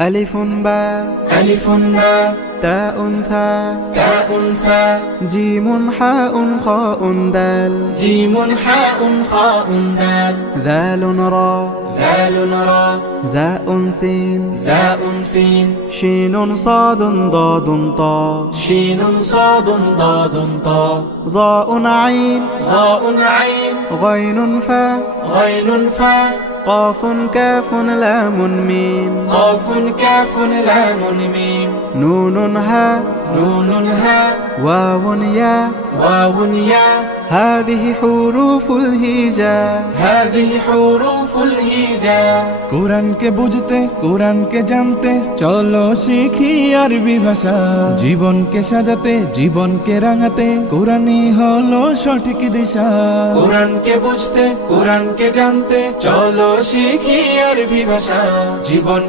ألف باء ألف باء تاء ثاء تاء ثاء جيم حاء خاء دال جيم حاء خاء دال ذال را ذال را زاء سين زاء سين شين صاد ضاد طاء شين صاد ضاد طاء ضاء عين ضاء عين غين فاء غين فاء قاف كاف لام ميم قاف كاف لام ميم نون هاء نون هاء واو ياء واو ياء هذه حروف الهجاء هذه حروف الهجاء কোরআনকে বুঝতে কোরআনকে জানতে চলো শিখি আরবি ভাষা জীবনকে সাজাতে জীবনকে রাঙাতে কোরআনই হলো সঠিক দিশা কোরআনকে বুঝতে কোরআনকে জানতে চলো শিখি আরবি ভাষা জীবন